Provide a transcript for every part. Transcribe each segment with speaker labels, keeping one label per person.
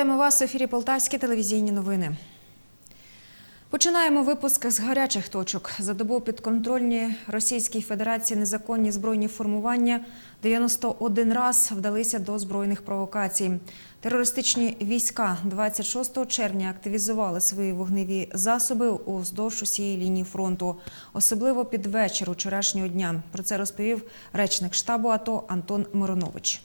Speaker 1: Вітаємо вас в ефірі Полтавські телевізійні новини. Починаємо випуск з гарячих точок. За добу підконтрольні Російській Федерації незаконні збройні формування 91 раз вдалися до збройних провокацій. Терористичні війська 26 червня активізували свої вогневі засоби уздовж усієї лінії фронту, особливо під вечір вчорашнього дня. Про це розповів речник штабу АТО Антон Миронович.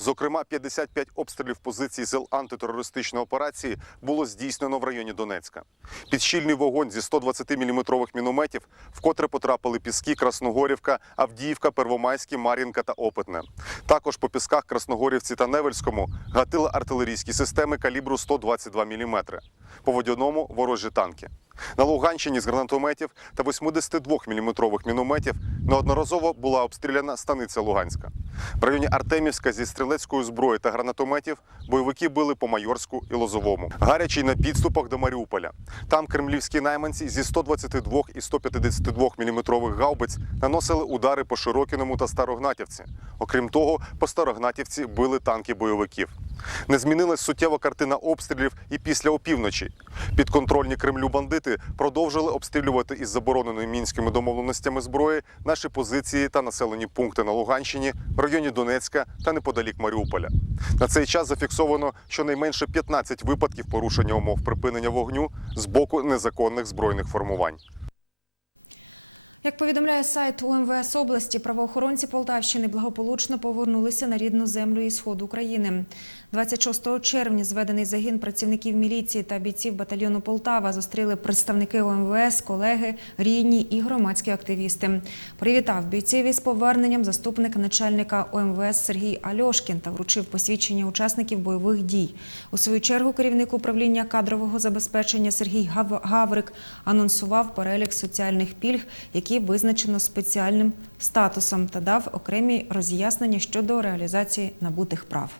Speaker 2: Зокрема, 55 обстрілів позицій сил антитерористичної операції було здійснено в районі Донецька. Під щільний вогонь зі 120-мм мінометів вкотре потрапили піски Красногорівка, Авдіївка, Первомайські, Мар'їнка та Опитне. Також по пісках Красногорівці та Невельському гатили артилерійські системи калібру 122 мм. По водяному ворожі танки. На Луганщині з гранатометів та 82-мм мінометів неодноразово була обстріляна станиця Луганська. В районі Артемівська зі стрілецької зброї та гранатометів бойовики били по Майорську і Лозовому. Гарячий на підступах до Маріуполя. Там кремлівські найманці зі 122 і 152 мм гаубиць наносили удари по Широкіному та Старогнатівці. Окрім того, по Старогнатівці били танки бойовиків. Не змінилась суттєва картина обстрілів і після опівночі. Підконтрольні Кремлю бандити продовжили обстрілювати із забороненою мінськими домовленостями зброї наші позиції та населені пункти на Луганщині, в районі Донецька та неподалік Маріуполя. На цей час зафіксовано щонайменше 15 випадків порушення умов припинення вогню з боку незаконних збройних формувань.
Speaker 1: Як повідомляє сайт УМВС області, правоохоронці Полтавщини благополучно повернулися на рідну землю і сход України. 26 червня зведений загін працівників міліції та бійців батальйону Полтава зустріли представники УМВС, колеги, рідні і громадські активісти. Привітав бійців із поверненням заступник начальника УМВС Сергій Альошкін та вручив посвідчення учасників бойових дій. У свою чергу керівник управління кадрового забезпечення Сергій Гаврик анонсував перелік соціальних пільг, які визначено спеціальним статусом, та дав окремі роз'яснення щодо реалізації набутих прав.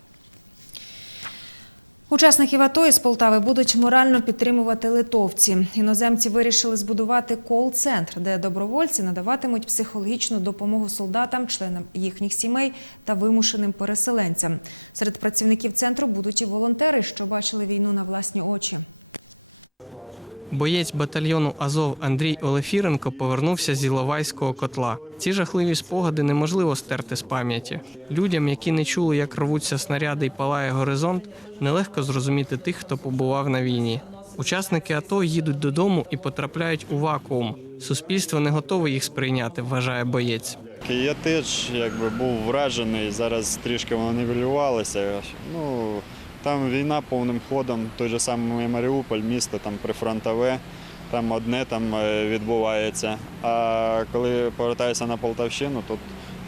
Speaker 1: Учасників АТО із Полтави будуть морально підтримувати литовці. Іноземці вирішили збудувати кол-центр, де добровольці надаватимуть психологічну допомогу солдатам, членам їхніх сімей та вимушеним переселенцям. Серед працівників центру будуть і волонтери, що бачили війну на власні очі.
Speaker 3: Боєць батальйону Азов Андрій Олефіренко повернувся з Іловайського котла. Ці жахливі спогади неможливо стерти з пам'яті. Людям, які не чули, як рвуться снаряди і палає горизонт, нелегко зрозуміти тих, хто побував на війні. Учасники АТО їдуть додому і потрапляють у вакуум. Суспільство не готове їх сприйняти, вважає боєць.
Speaker 4: Я теж якби був вражений. Зараз трішки воно нівелювалося. Ну там війна повним ходом. Той же самий Маріуполь, місто там прифронтове, там одне там е, відбувається. А коли повертаюся на Полтавщину, тут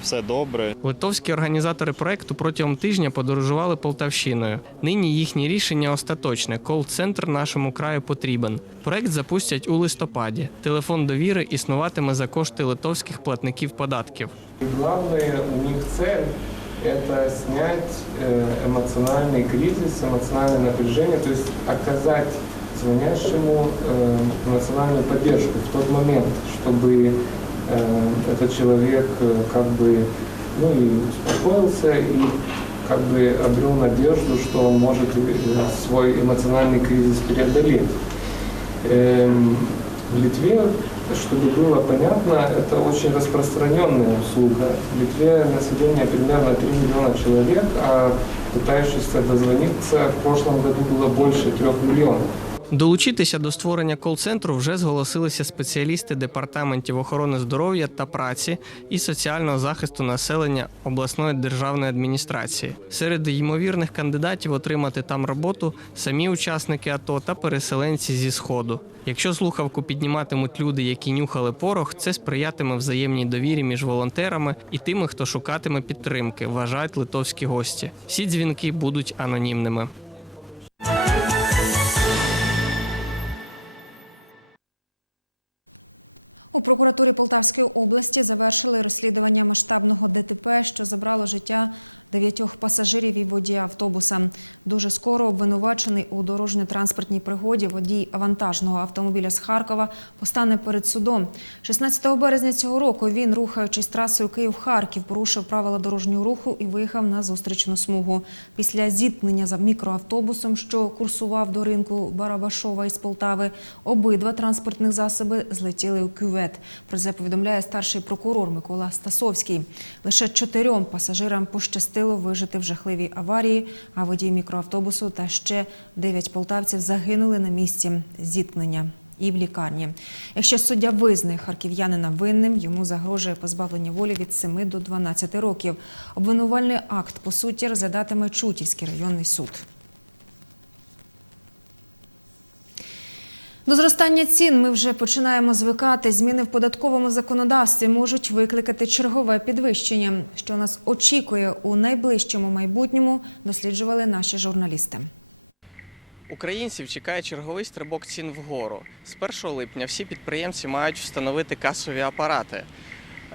Speaker 4: все добре.
Speaker 3: Литовські організатори проекту протягом тижня подорожували Полтавщиною. Нині їхнє рішення остаточне. Кол-центр нашому краю потрібен. Проект запустять у листопаді. Телефон довіри існуватиме за кошти литовських платників податків.
Speaker 5: И главная у них цель – это снять э, эмоциональный кризис, эмоциональное напряжение, то есть оказать звонящему э, эмоциональную поддержку в тот момент, чтобы э, этот человек э, как бы ну, и успокоился и как бы обрел надежду, что он может э, свой эмоциональный кризис преодолеть. Эм, В Литве, чтобы было понятно, это очень распространенная услуга. В Литве население примерно 3 миллиона человек, а пытающихся дозвониться в прошлом году было больше 3 миллионов.
Speaker 3: Долучитися до створення кол-центру вже зголосилися спеціалісти департаментів охорони здоров'я та праці і соціального захисту населення обласної державної адміністрації. Серед ймовірних кандидатів отримати там роботу самі учасники АТО та переселенці зі сходу. Якщо слухавку підніматимуть люди, які нюхали порох, це сприятиме взаємній довірі між волонтерами і тими, хто шукатиме підтримки, вважають литовські гості. Всі дзвінки будуть анонімними.
Speaker 1: У прокуратурі Полтавської області завершили розслідування масштабного ДТП, що забрало життя дев'ятьох пасажирів і водія автобуса. Дуже скоро обвинувачений у дорожньо-транспортній пригоді водій вантажного автомобіля з Харкова постане перед судом. 16 березня цього року він, рухаючись трасою Київ-Харків, порушив правила дорожнього руху і виїхав на зустрічну смугу. Після зіткнення за мікроавтобусом, що курсував до ринку Барабашова із Полтави, обидва транспортних засоби злетіли у кювет. Про це повідомляє старший прокурор Микола Стасовський. Лише чотирьом пасажирам пощастило вижити в жахливій аварії, а водій мікроавтобусу та ще дев'ять полтавців загинули на місці зіткнення. І в лікарні. Якщо суддя визнає харків'янина винним, йому загрожує позбавлення волі від 7 до 12 років. Обвинувальний акт, по суті, розглядатиме Чутівський районний суд. До зростання цін ми вже починаємо звикати. Зміни в податковому законодавстві можуть викликати чергове підвищення. Що нас очікує у найближчому майбутньому, досліджували наші журналісти.
Speaker 6: Українців чекає черговий стрибок цін вгору. З 1 липня всі підприємці мають встановити касові апарати.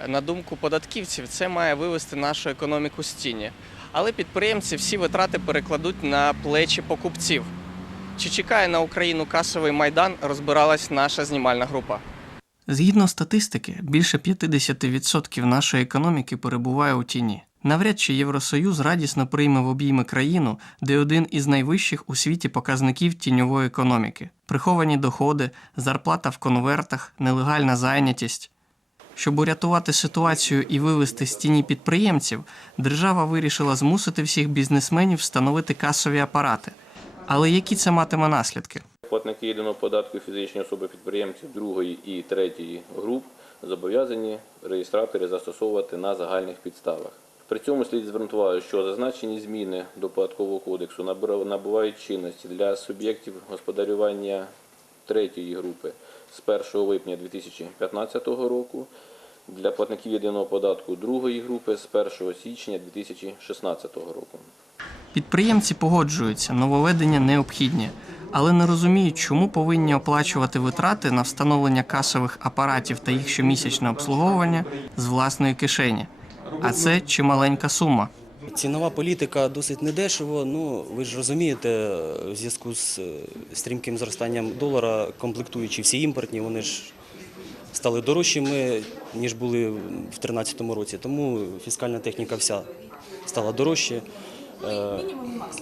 Speaker 6: На думку податківців, це має вивести нашу економіку з тіні. Але підприємці всі витрати перекладуть на плечі покупців. Чи чекає на Україну касовий майдан, розбиралась наша знімальна група. Згідно статистики, більше 50% нашої економіки перебуває у тіні. Навряд чи Євросоюз радісно прийме в обійми країну, де один із найвищих у світі показників тіньової економіки: приховані доходи, зарплата в конвертах, нелегальна зайнятість. Щоб урятувати ситуацію і вивести з тіні підприємців, держава вирішила змусити всіх бізнесменів встановити касові апарати. Але які це матиме наслідки?
Speaker 7: Платники єдиного податку фізичні особи підприємців другої і третьої груп зобов'язані реєстратори застосовувати на загальних підставах. При цьому слід звернути що зазначені зміни до податкового кодексу набувають чинності для суб'єктів господарювання третьої групи з 1 липня 2015 року, для платників єдиного податку другої групи з 1 січня 2016 року.
Speaker 6: Підприємці погоджуються, нововведення необхідні, але не розуміють, чому повинні оплачувати витрати на встановлення касових апаратів та їх щомісячне обслуговування з власної кишені. А це чималенька сума.
Speaker 8: Цінова політика досить недешево. Ну ви ж розумієте, в зв'язку з е, стрімким зростанням долара, комплектуючі всі імпортні, вони ж стали дорожчими, ніж були в 2013 році. Тому фіскальна техніка вся стала дорожче. Е,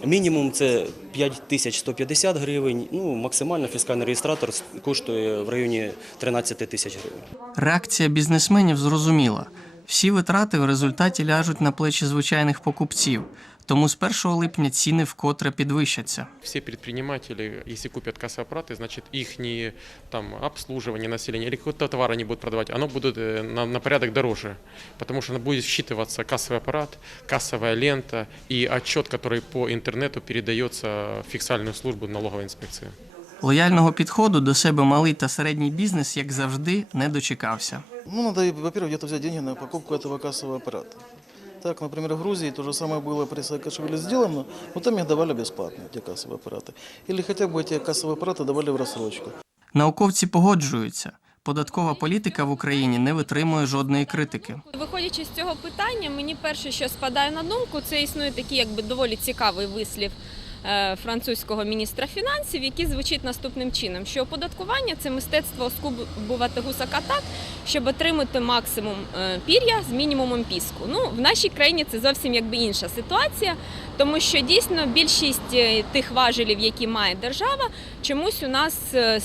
Speaker 8: Мінімум це 5150 гривень. Ну, максимально фіскальний реєстратор коштує в районі 13 тисяч гривень.
Speaker 6: Реакція бізнесменів зрозуміла. Всі витрати в результаті ляжуть на плечі звичайних покупців. Тому з 1 липня ціни вкотре підвищаться.
Speaker 9: все предприниматели, если купят кассовые аппараты, значит их не там обслуживание населения или какой-то товар они будут продавать, оно будет э, на, на порядок дороже, потому что будет считываться кассовый аппарат, кассовая лента и отчет, который по интернету передается в фиксальную службу налоговой инспекции.
Speaker 6: Лояльного підходу до себе малий та середній бізнес, як завжди, не дочекався.
Speaker 10: Ну, надо, во-первых, где-то взять деньги на покупку этого кассового аппарата. Так, например, в Грузии то же самое было при Саакашвили сделано, но там их давали бесплатно, эти кассовые аппараты. Или хотя бы эти кассовые аппараты давали в рассрочку.
Speaker 6: Науковці погоджуються. Податкова політика в Україні не витримує жодної критики.
Speaker 11: Виходячи з цього питання, мені перше, що спадає на думку, це існує такий якби доволі цікавий вислів е, французького міністра фінансів, який звучить наступним чином: що оподаткування це мистецтво оскубувати гусака так, щоб отримати максимум е, пір'я з мінімумом піску. Ну в нашій країні це зовсім якби інша ситуація, тому що дійсно більшість е, тих важелів, які має держава, чомусь у нас е,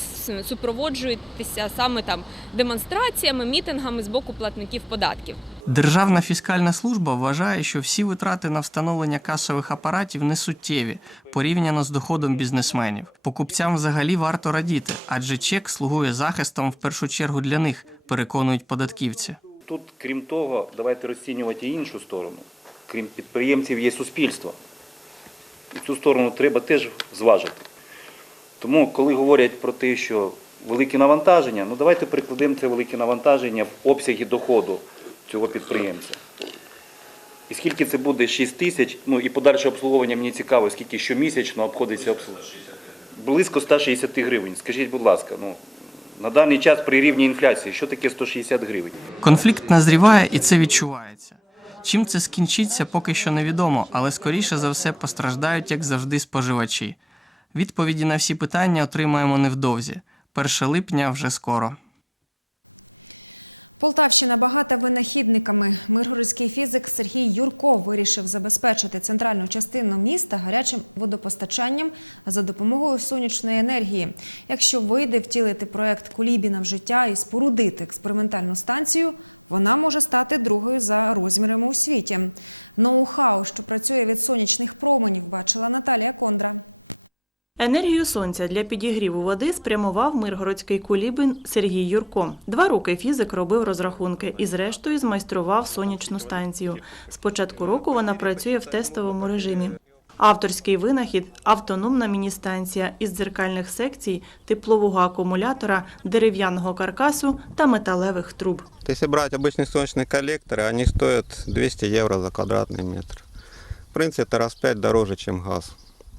Speaker 11: супроводжуються саме там демонстраціями, мітингами з боку платників податків.
Speaker 6: Державна фіскальна служба вважає, що всі витрати на встановлення касових апаратів не суттєві порівняно з доходом бізнесменів. Покупцям взагалі варто радіти, адже чек слугує захистом в першу чергу для них, переконують податківці.
Speaker 12: Тут, крім того, давайте розцінювати і іншу сторону. Крім підприємців, є суспільство. І цю сторону треба теж зважити. Тому, коли говорять про те, що великі навантаження, ну давайте прикладемо це велике навантаження в обсягі доходу цього підприємця. І скільки це буде 6 тисяч, ну і подальше обслуговування мені цікаво, скільки щомісячно обходиться обслуговування. Близько 160 гривень. Скажіть, будь ласка, ну на даний час при рівні інфляції, що таке 160 гривень?
Speaker 6: Конфлікт назріває і це відчувається. Чим це скінчиться, поки що невідомо, але скоріше за все постраждають, як завжди, споживачі. Відповіді на всі питання отримаємо невдовзі. 1 липня вже скоро.
Speaker 1: Полтавщина багата винахідниками. Миргородський фізик Сергій Юрко вирішив забезпечити центральну частину міста гарячим водопостачанням за допомогою сонячної енергії. Якщо вийде втілити проект Кулібіна в життя і спорудити експериментальну станцію, вона може стати другою за розмірами у світі. Ноу-хау, що працює від сонячних променів, бачила Наталія Кондра.
Speaker 13: Енергію сонця для підігріву води спрямував миргородський кулібин Сергій Юрко. Два роки фізик робив розрахунки і, зрештою, змайстрував сонячну станцію. З початку року вона працює в тестовому режимі. Авторський винахід автономна міні-станція із дзеркальних секцій, теплового акумулятора, дерев'яного каркасу та металевих труб.
Speaker 14: Если брать обычные солнечные коллекторы, они стоят 200 евро за квадратный метр. В принципе, это раз в 5 дороже, чем газ.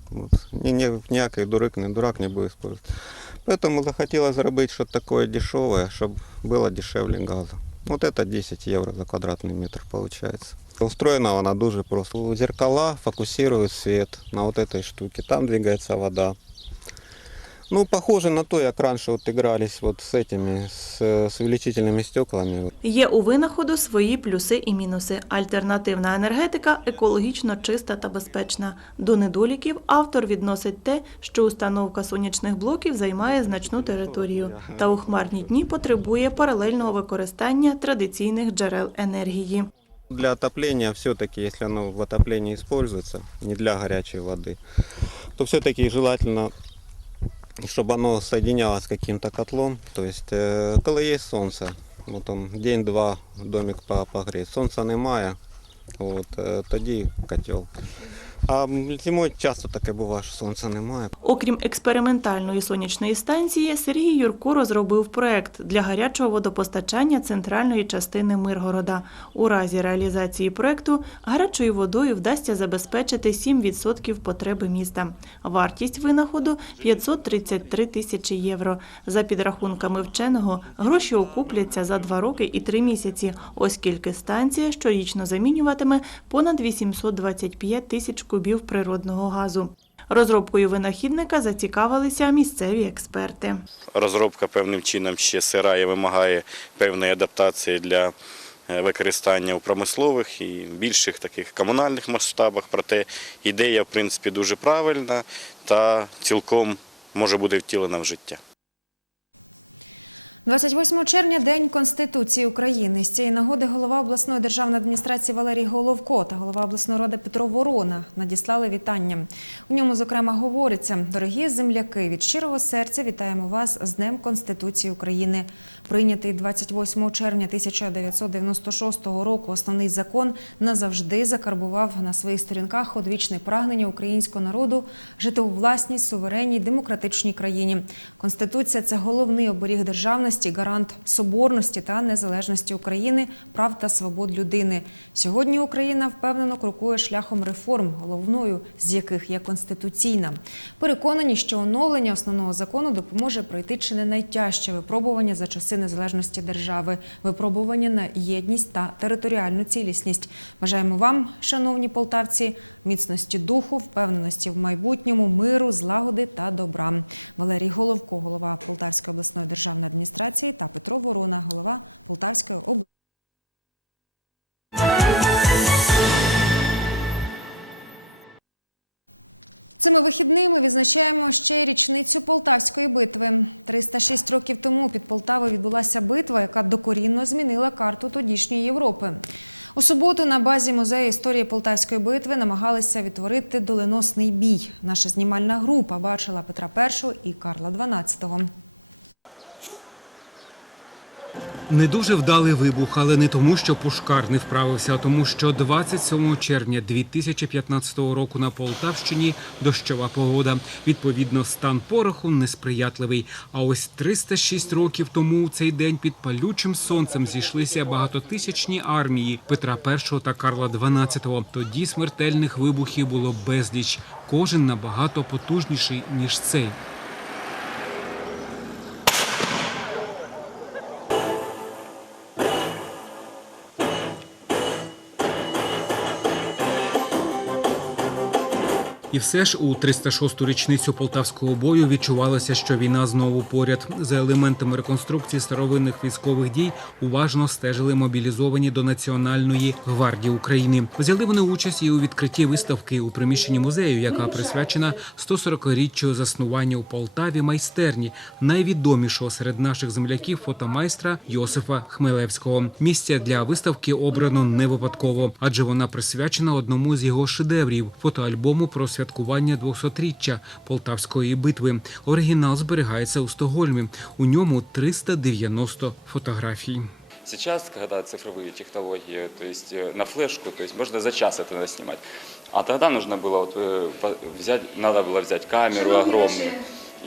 Speaker 14: Вот. Ни, ни, ніякий дурак, не дурак не будет использовать. Поэтому захотелось заработать что-то такое дешевое, чтобы было дешевле газа. Вот это 10 евро за квадратный метр получается. Устроена она дуже просто. Зеркала фокусируют свет на вот этой штуке. Там двигается вода. Ну, похоже на то, як раньше вот игрались вот с этими, с, с увеличительными стеклами.
Speaker 13: Є у винаходу свої плюси і мінуси. Альтернативна енергетика екологічно чиста та безпечна. До недоліків автор відносить те, що установка сонячних блоків займає значну територію та у хмарні дні потребує паралельного використання традиційних джерел енергії.
Speaker 14: Для отопления все-таки, если оно в отоплении используется, не для горячей воды, то все-таки желательно, чтобы оно соединялось с каким-то котлом. То есть, э, солнце, вот он день-два домик по- погреть. Сонця немає, от, е, тоді котел. А зимою часто таке буває, що сонця немає.
Speaker 13: Окрім експериментальної сонячної станції, Сергій Юрко розробив проект для гарячого водопостачання центральної частини Миргорода. У разі реалізації проекту гарячою водою вдасться забезпечити 7% потреби міста. Вартість винаходу 533 тисячі євро. За підрахунками вченого, гроші окупляться за два роки і три місяці, оскільки станція щорічно замінюватиме понад 825 тисяч кубів природного газу. Розробкою винахідника зацікавилися місцеві експерти.
Speaker 15: розробка певним чином ще сира і вимагає певної адаптації для е, використання у промислових і більших таких комунальних масштабах. Проте ідея, в принципі, дуже правильна та цілком може бути втілена в життя.
Speaker 1: 28 червня День Конституції України. З цієї нагоди голова обласної державної адміністрації Валерій Головко та голова обласної ради Петро Ворона надіслали вітання. У ньому, зокрема, говориться: дорогі земляки, від щирого серця вітаємо вас з Днем Конституції України. Прийнятий 28 червня 1996 року основний закон назавжди закарбував на своїх сторінках одвічне прагнення українського народу жити у власній суверенній демократичній країні. Конституція це головний оберіг державності, гарант соборності та незалежності України, прав та свобод людини. Сьогодні Україна впевнено крокує шляхом реформ, головною з яких є конституційна. Переконані, що оновлення основного закону допоможе пройти чи не найтяжче випробування за часи незалежності держави, випробування на єдність та територіальну цілісність. Бажаємо вам, шановні полтавці, міцності духу, впевненості в майбутньому, миру, злагоди та добра. Валерій Головко, голова Полтавської обласної державної адміністрації, та Петро Ворона, голова Полтавської обласної. Цими вихідними відзначаємо ще й річницю Полтавської битви. 306 років тому під Полтавою відбулася битва, яка докорінно змінила карту тодішньої Європи. У суботу на базі музею історії Полтавської битви намагалися відтворити доленосний бій. Наша знімальна група бачила Петра І і Карла XII.
Speaker 16: Не дуже вдалий вибух, але не тому, що Пушкар не вправився, а тому, що 27 червня 2015 року на Полтавщині дощова погода. Відповідно, стан пороху несприятливий. А ось 306 років тому у цей день під палючим сонцем зійшлися багатотисячні армії Петра І та Карла XII. Тоді смертельних вибухів було безліч, кожен набагато потужніший ніж цей. І все ж у 306-ту річницю полтавського бою відчувалося, що війна знову поряд. За елементами реконструкції старовинних військових дій уважно стежили мобілізовані до Національної гвардії України. Взяли вони участь і у відкритті виставки у приміщенні музею, яка присвячена 140-річчю заснування у Полтаві майстерні найвідомішого серед наших земляків фотомайстра Йосифа Хмелевського. Місце для виставки обрано не випадково, адже вона присвячена одному з його шедеврів фотоальбому про святкування 200-річчя Полтавської битви. Оригінал зберігається у Стокгольмі. У ньому 390 фотографій.
Speaker 17: Сейчас, когда цифровые технологии, то есть э, на флешку, то есть можно за час это снимать. А тогда нужно было вот, э, по- взять, надо было взять камеру огромную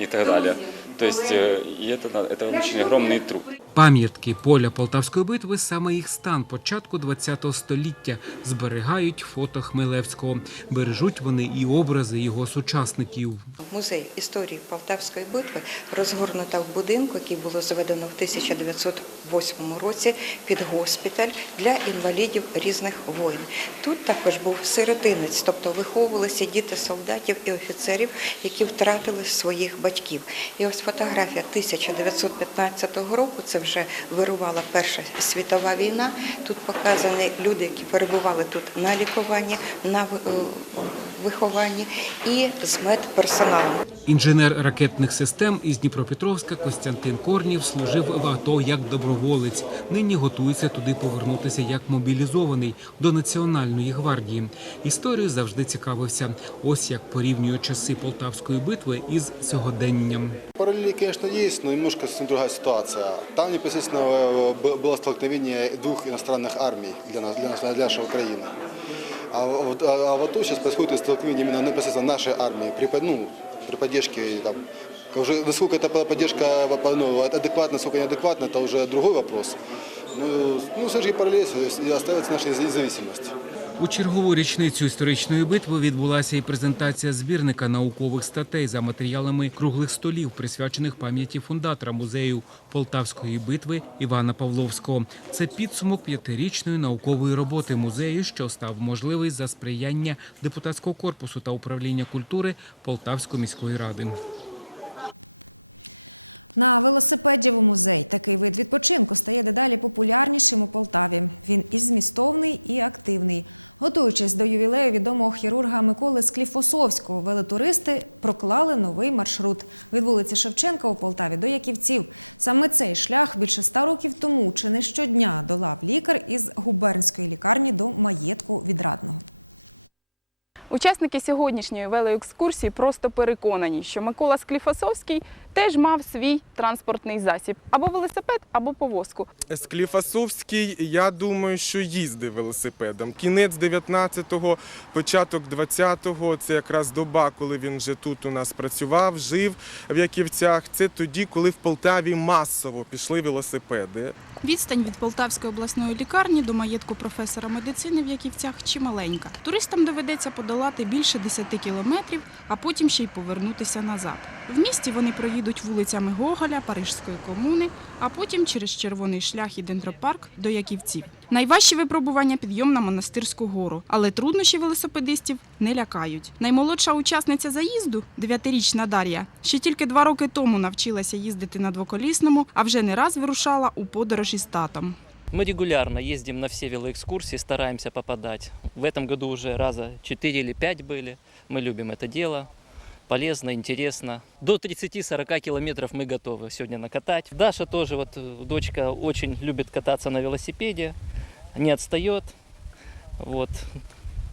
Speaker 17: и так далее. То есть э, и это, на- это очень огромный труд.
Speaker 16: Пам'ятки поля Полтавської битви саме їх стан початку ХХ століття зберігають фото Хмелевського. Бережуть вони і образи його сучасників.
Speaker 18: Музей історії Полтавської битви розгорнута в будинку, який було зведено в 1908 році під госпіталь для інвалідів різних воїн. Тут також був сиротинець, тобто виховувалися діти солдатів і офіцерів, які втратили своїх батьків. І ось фотографія 1915 року. Це вже вирувала Перша світова війна. Тут показані люди, які перебували тут на лікуванні, на е, вихованні і з медперсоналом.
Speaker 16: Інженер ракетних систем із Дніпропетровська Костянтин Корнів служив в АТО як доброволець. Нині готується туди повернутися як мобілізований до Національної гвардії. Історію завжди цікавився. Ось як порівнює часи Полтавської битви із сьогоденням.
Speaker 19: Параллели, конечно, есть, но немножко совсем другая ситуация. Там непосредственно э, б- было столкновение двух иностранных армий для, нас, для, нас, для нашей Украины. А вот, а, вот то сейчас происходит столкновение именно непосредственно нашей армии при, ну, при поддержке там, уже насколько эта поддержка ну, адекватна, насколько неадекватна, это уже другой вопрос. Ну, ну все же параллель и оставится наша независимость.
Speaker 16: У чергову річницю історичної битви відбулася і презентація збірника наукових статей за матеріалами круглих столів, присвячених пам'яті фундатора музею Полтавської битви Івана Павловського. Це підсумок п'ятирічної наукової роботи музею, що став можливий за сприяння депутатського корпусу та управління культури Полтавської міської ради.
Speaker 1: На велосипеді в музей такий вид відпочинку стає дедалі популярнішим у Полтаві. Він і змістовний, і активний. Готуючись до ювілею відомого хірурга Миколи Скліфосовського, велетуристи проклали новий маршрут від вулиці Шевченка у Полтаві до Яківців. Саме цей шлях більше ста років тому чи не щодня долав лікар із губернської лікарні до маєтку відрадного.
Speaker 20: Учасники сьогоднішньої велоекскурсії просто переконані, що Микола Скліфосовський теж мав свій транспортний засіб або велосипед, або повозку.
Speaker 21: Скліфасовський, я думаю, що їздив велосипедом. Кінець 19-го, початок 20-го, це якраз доба, коли він вже тут у нас працював, жив в Яківцях. Це тоді, коли в Полтаві масово пішли велосипеди.
Speaker 22: Відстань від Полтавської обласної лікарні до маєтку професора медицини в Яківцях чималенька. Туристам доведеться подолати більше 10 кілометрів, а потім ще й повернутися назад. В місті вони проїдуть вулицями Гоголя, Парижської комуни, а потім через червоний шлях і дендропарк до Яківців. Найважче випробування підйом на монастирську гору, але труднощі велосипедистів не лякають. Наймолодша учасниця заїзду, дев'ятирічна Дар'я, ще тільки два роки тому навчилася їздити на двоколісному, а вже не раз вирушала у подорож із татом.
Speaker 3: Мы регулярно ездим на все велоэкскурсии, стараемся попадать. В этом году уже раза 4 или 5 были. Мы любим это дело. Полезно, интересно. До 30-40 километров мы готовы сегодня накатать. Даша тоже, вот э, дочка, очень любит кататься на велосипеде, не отстает. Вот.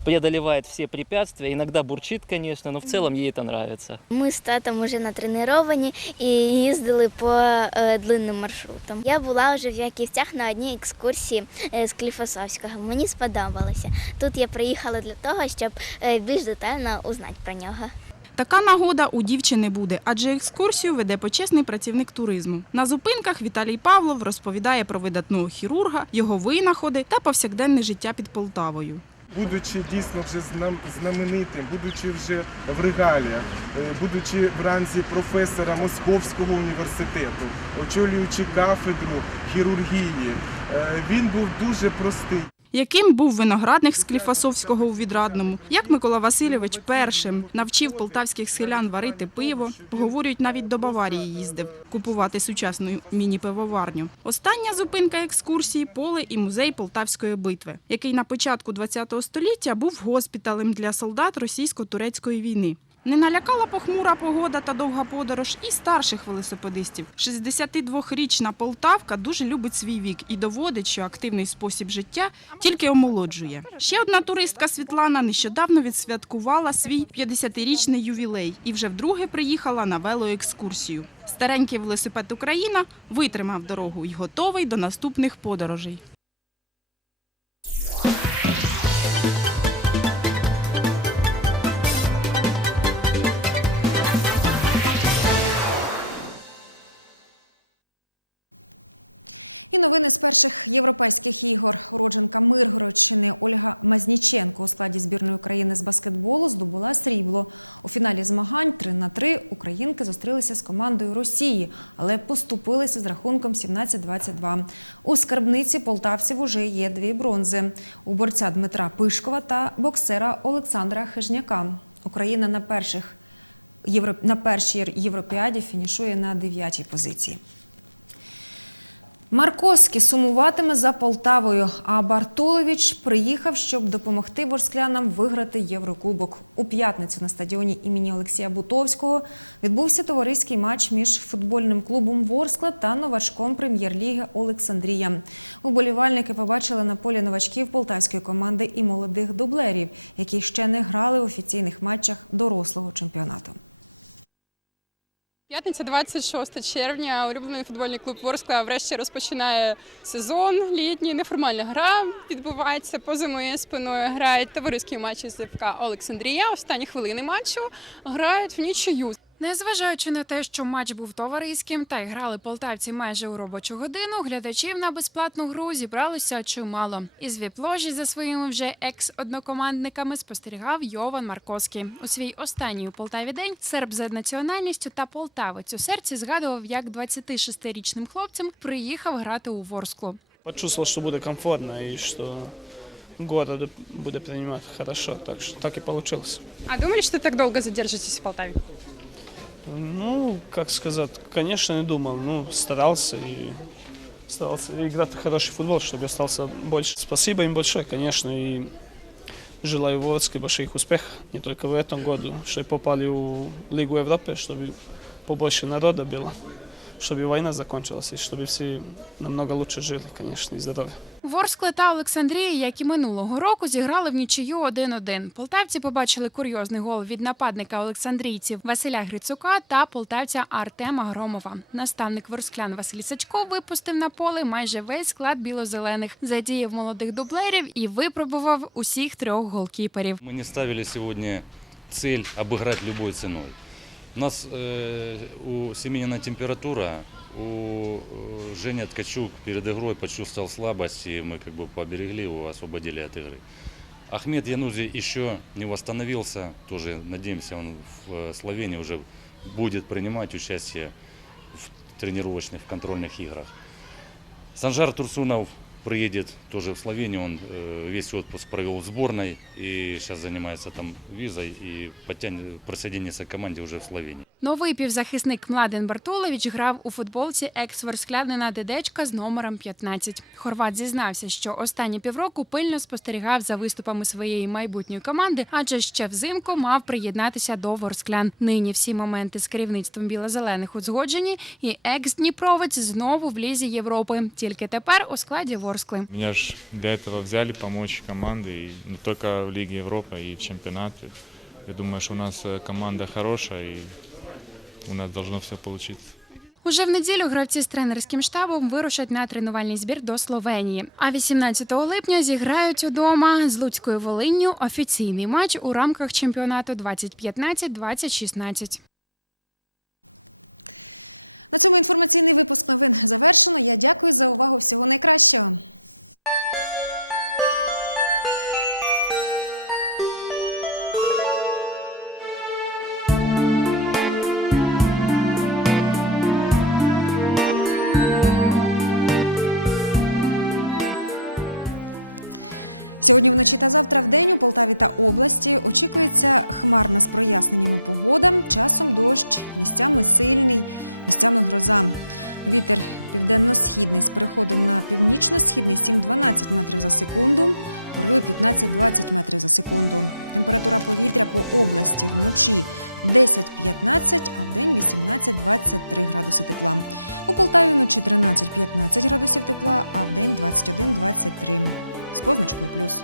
Speaker 3: Преодолевает все препятствия. Иногда бурчит, конечно, но в целом ей это нравится.
Speaker 23: Ми з татом вже натреновані і їздили по е, длинним маршрутам. Я була вже в Яківцях на одній екскурсії е, з Кліфосовського. Мені сподобалося. Тут я приїхала для того, щоб е, більш детально узнати про нього.
Speaker 22: Така нагода у дівчини буде, адже екскурсію веде почесний працівник туризму. На зупинках Віталій Павлов розповідає про видатного хірурга, його винаходи та повсякденне життя під Полтавою.
Speaker 21: Будучи дійсно вже знаменитим, будучи вже в регаліях, будучи будучи вранці професора Московського університету, очолюючи кафедру хірургії, е, він був дуже простий.
Speaker 22: Яким був виноградник з Кліфасовського у Відрадному? Як Микола Васильович першим навчив полтавських селян варити пиво? Поговорюють, навіть до Баварії їздив купувати сучасну міні-пивоварню. Остання зупинка екскурсії поле і музей Полтавської битви, який на початку ХХ століття був госпіталем для солдат російсько-турецької війни. Не налякала похмура погода та довга подорож і старших велосипедистів. 62-річна Полтавка дуже любить свій вік і доводить, що активний спосіб життя тільки омолоджує. Ще одна туристка Світлана нещодавно відсвяткувала свій 50-річний ювілей і вже вдруге приїхала на велоекскурсію. Старенький велосипед Україна витримав дорогу і готовий до наступних подорожей.
Speaker 1: І новини з перших європейських ігор. Уродженка Миргородщини Ольга Мазніченко у складі збірної України з баскетболу здобула срібло. У фіналі змагань 3 на 3 українки зустрілися з командою Росії, але поступилися з рахунком 17-22. У скарбниці полтавців уже є дві бронзи. У борця Дмитра Пишкова та боксера Олександра Хижняка. Україна на перших на першій європіаді фінішує на дев'ятій позиції. Марковський сумуватиме за Полтавою, а Бартулович приїхав, щоб допомогти ворсклянам виграти Єврокубок. У п'ятницю на стадіоні імені Олексія Бутовського відбувся товариський матч між футбольним клубом Ворскла та новачком прем'єр-ліги Олександрія. Уболівальники побачили на полі новачків полтавської команди і молодих дублерів, які ще не грали в офіційних матчах дорослого чемпіонату.
Speaker 24: П'ятниця 26 червня. Улюблений футбольний клуб Ворскла врешті розпочинає сезон. Літній неформальна гра відбувається. Поза моєю спиною грають товариські матчі з ФК Олександрія. Останні хвилини матчу грають в нічию.
Speaker 22: Незважаючи на те, що матч був товариським та й грали полтавці майже у робочу годину, глядачів на безплатну гру зібралося чимало. Із віп-ложі за своїми вже екс-однокомандниками спостерігав Йован Марковський. У свій останній у Полтаві день серб за національністю та полтавець у серці згадував, як 26-річним хлопцем приїхав грати у Ворсклу.
Speaker 25: Почувствовал, что будет комфортно и что город будет принимать хорошо. Так что так и получилось.
Speaker 24: А думали, що так довго задержитесь в Полтаві?
Speaker 25: Ну, как сказать, конечно, не думал. Ну, старался и старался играть в хороший футбол, чтобы остался больше. Спасибо им большое, конечно, и желаю Ворске больших успехов, не только в этом году, что попали в Лигу Европы, чтобы побольше народа было, чтобы война закончилась, и чтобы все намного лучше жили, конечно, и здоровы.
Speaker 22: Ворскла та Олександрія, як і минулого року, зіграли в нічию 1-1. Полтавці побачили курйозний гол від нападника Олександрійців Василя Грицука та полтавця Артема Громова. Наставник ворсклян Василь Сачко випустив на поле майже весь склад білозелених, задіяв молодих дублерів і випробував усіх трьох голкіперів.
Speaker 26: Мы не ставили сегодня цель обыграть любой ценой. У нас э, у Семенина температура, у э, Женя Ткачук перед игрой почувствовал слабость, и мы как бы поберегли его, освободили от игры. Ахмед Янузи еще не восстановился, тоже надеемся, он в э, Словении уже будет принимать участие в тренировочных, в контрольных играх. Санжар Турсунов приедет тоже в Словению, он э, весь отпуск провел в сборной и сейчас занимается там визой и подтянет, присоединится к команде уже в Словении.
Speaker 22: Новий півзахисник Младен Бартулович грав у футболці екс-ворсклянина Дедечка з номером 15. Хорват зізнався, що останні півроку пильно спостерігав за виступами своєї майбутньої команди, адже ще взимку мав приєднатися до ворсклян. Нині всі моменти з керівництвом білозелених узгоджені, і екс-дніпровець знову в лізі Європи. Тільки тепер у складі Ворскли.
Speaker 27: Меня ж для этого взяли помочь команде, и не только в Лиге Европы, и в чемпионате. Я думаю, что у нас э, команда хорошая, и у нас должно все получиться.
Speaker 22: Уже в неділю гравці з тренерським штабом вирушать на тренувальний збір до Словенії. А 18 липня зіграють удома з Луцькою Волинню офіційний матч у рамках чемпіонату 2015-2016.
Speaker 1: На цьому інформаційний випуск новин завершено. Я дякую за увагу. Всього найкращого. Сьогодні вночі та завтра в день у Полтаві та області очікується хмарна з проясненнями погода. Часом дощ, місцями сильний, місцями гроза. Вітер південно-східний з переходом на північно-східний 7-12 метрів за секунду, пориви 15-20 метрів за секунду. Температура повітря по області вночі 10-15, а вдень 18-23 градуси тепла. У Полтаві вночі 13-15 градусів тепла, а вдень 21-23 з позначкою плюс.